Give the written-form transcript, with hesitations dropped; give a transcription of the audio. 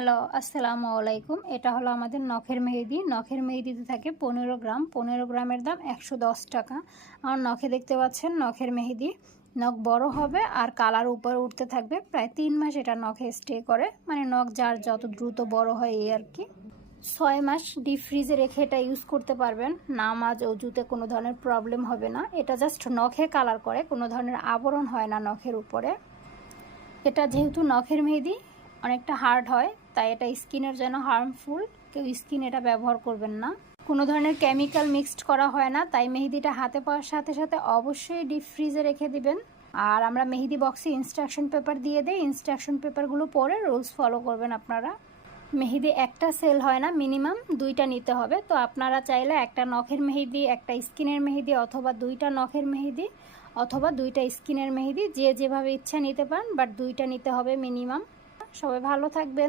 Hello, আসসালামু আলাইকুম। এটা হলো আমাদের নখের মেহেদি। নখের মেহেদিতে থাকে 15 গ্রাম। 15 গ্রামের দাম 110 টাকা। আমার নখে দেখতে পাচ্ছেন নখের মেহেদি। নখ বড় হবে আর কালার উপরে উঠতে থাকবে। প্রায় 3 মাস এটা নখে স্টে করে। মানে নখ যার যত দ্রুত বড় হয় এই আর কি। 6 মাস ডিপ ফ্রিজে রেখে এটা ইউজ করতে পারবেন। নামাজ অজুতে কোনো ধরনের প্রবলেম হবে না। এটা জাস্ট নখে কালার করে, কোনো ধরনের আবরণ হয় না নখের উপরে। এটা যেহেতু নখের মেহেদি অনেকটা হার্ড হয়, তাই এটা স্কিনের জন্য হার্মফুল। কেউ স্কিন এটা ব্যবহার করবেন না। কোনো ধরনের কেমিক্যাল মিক্সড করা হয় না, তাই মেহেদিটা হাতে পাওয়ার সাথে সাথে অবশ্যই ডিপ ফ্রিজে রেখে দিবেন। আর আমরা মেহেদি বক্সে ইনস্ট্রাকশন পেপার দিয়ে দেই। ইনস্ট্রাকশন পেপারগুলো পড়ে রুলস ফলো করবেন আপনারা। মেহেদি একটা সেল হয় না, মিনিমাম 2টা নিতে হবে। তো আপনারা চাইলে একটা নখের মেহেদি, একটা স্কিনের মেহেদি, অথবা 2টা নখের মেহেদি অথবা 2টা স্কিনের মেহেদি, যে যেভাবে ইচ্ছা নিতে পারেন, বাট 2টা নিতে হবে মিনিমাম। সবাই ভালো থাকবেন।